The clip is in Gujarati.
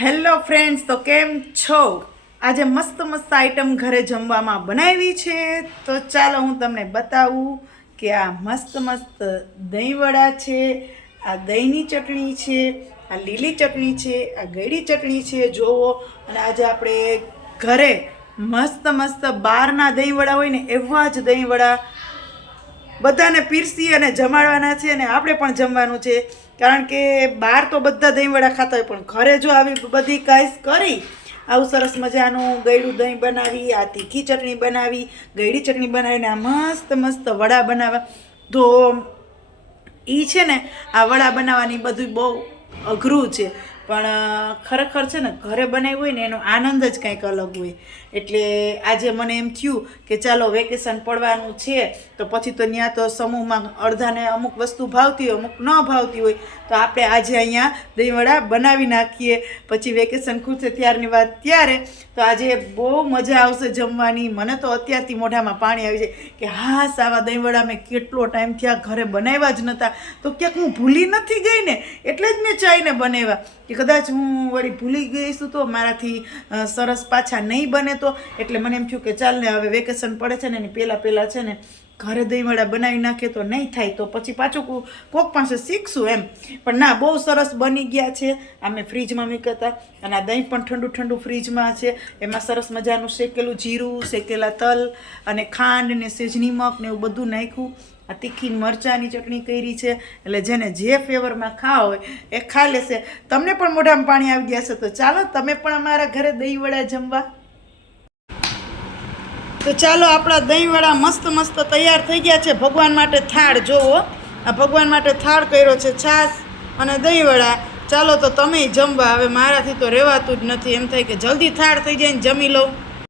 હેલો ફ્રેન્ડ્સ, તો કેમ છો? આજે મસ્ત મસ્ત આઈટમ ઘરે જમવામાં બનાવી છે. તો ચાલો હું તમને બતાવું કે આ મસ્ત મસ્ત દહીંવડા છે, આ દહીંની ચટણી છે, આ લીલી ચટણી છે, આ ગળી ચટણી છે, જોવો. અને આજે આપણે ઘરે મસ્ત મસ્ત બહારના દહીંવડા હોય ને એવા જ દહીંવડા બધાને પીરસી અને જમાડવાના છે અને આપણે પણ જમવાનું છે. કારણ કે બહાર તો બધા દહીંવડા ખાતા હોય, પણ ઘરે જો આવી બધી કાંઈ કરી, આવું સરસ મજાનું ગળ્યું દહીં બનાવી, આ તીખી ચટણી બનાવી ગળી ચટણી બનાવીને આ મસ્ત મસ્ત વડા બનાવવા. તો એ છે ને, આ વડા બનાવવાની બધું બહુ અઘરું છે. પણ ખરેખર છે ને, ઘરે બનાવ્યું હોય ને, એનો આનંદ જ કંઈક અલગ હોય. એટલે આજે મને એમ થયું કે ચાલો, વેકેશન પડવાનું છે, તો પછી તો ત્યાં તો સમૂહમાં અડધાને અમુક વસ્તુ ભાવતી હોય, અમુક ન ભાવતી હોય, તો આપણે આજે અહીંયા દહીંવડા બનાવી નાખીએ. પછી વેકેશન ખુશે ત્યારની વાત ત્યારે, તો આજે બહુ મજા આવશે જમવાની. મને તો અત્યારથી મોઢામાં પાણી આવી જાય કે હા સાવા દહીંવડા મેં કેટલો ટાઈમ થયા, ઘરે બનાવ્યા જ નહોતા તો ક્યાંક હું ભૂલી નથી ગઈ ને, એટલે જ મેં ચાઈને બનાવ્યા. કે કદાચ હું વળી ભૂલી ગઈશું તો મારાથી સરસ પાછા નહીં બને તો. એટલે મને એમ થયું કે ચાલ ને હવે વેકેશન પડે છે ને એની પહેલાં પહેલાં છે ને ઘરે દહીંવડા બનાવી નાખે તો નહીં થાય, તો પછી પાછું કોક પાસે શીખશું એમ. પણ ના, બહુ સરસ બની ગયા છે. અમે ફ્રીજમાં મૂકતા અને આ દહીં પણ ઠંડુ ઠંડુ ફ્રીજમાં છે. એમાં સરસ મજાનું શેકેલું જીરું, શેકેલા તલ અને ખાંડ ને સેજ નિમક ને એવું બધું નાખ્યું. આ તીખી મરચાંની ચટણી કરી છે. એટલે જેને જે ફ્લેવરમાં ખા હોય એ ખા લેશે. તમને પણ મોઢામાં પાણી આવી ગયા છે તો ચાલો તમે પણ અમારા ઘરે દહીં વડા જમવા. તો ચાલો આપણા દહીંવડા મસ્ત મસ્ત તૈયાર થઈ ગયા છે. ભગવાન માટે થાળ જોવો. આ ભગવાન માટે થાળ કર્યો છે છાશ અને દહીંવડા. ચાલો તો તમે જમવા. હવે મારાથી તો રહેવાતું જ નથી. એમ થાય કે જલ્દી થાળ થઈ જાય ને જમી લઉં.